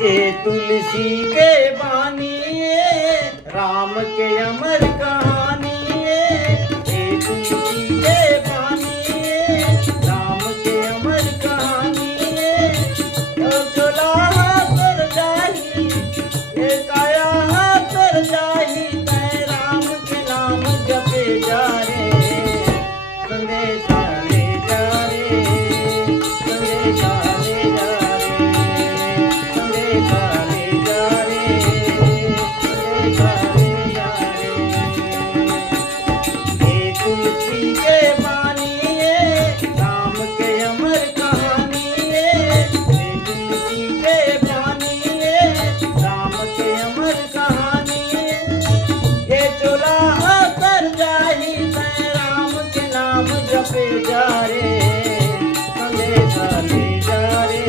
ये तुलसी के बानी ये राम के अमर कहानी ये तुलसी के बानी ये राम के अमर कहानी ये चोला तर जाही ये काया तर जाही तय राम के नाम जपे जा रे संदेशा ले जा रे संदेशा ले जा तुलसी के बानी ये राम के अमर कहानी ये तुलसी के बानी ये राम के अमर कहानी ये चोला तर जाही मैं राम के नाम जपे जा रे संदेशा ले जा रे।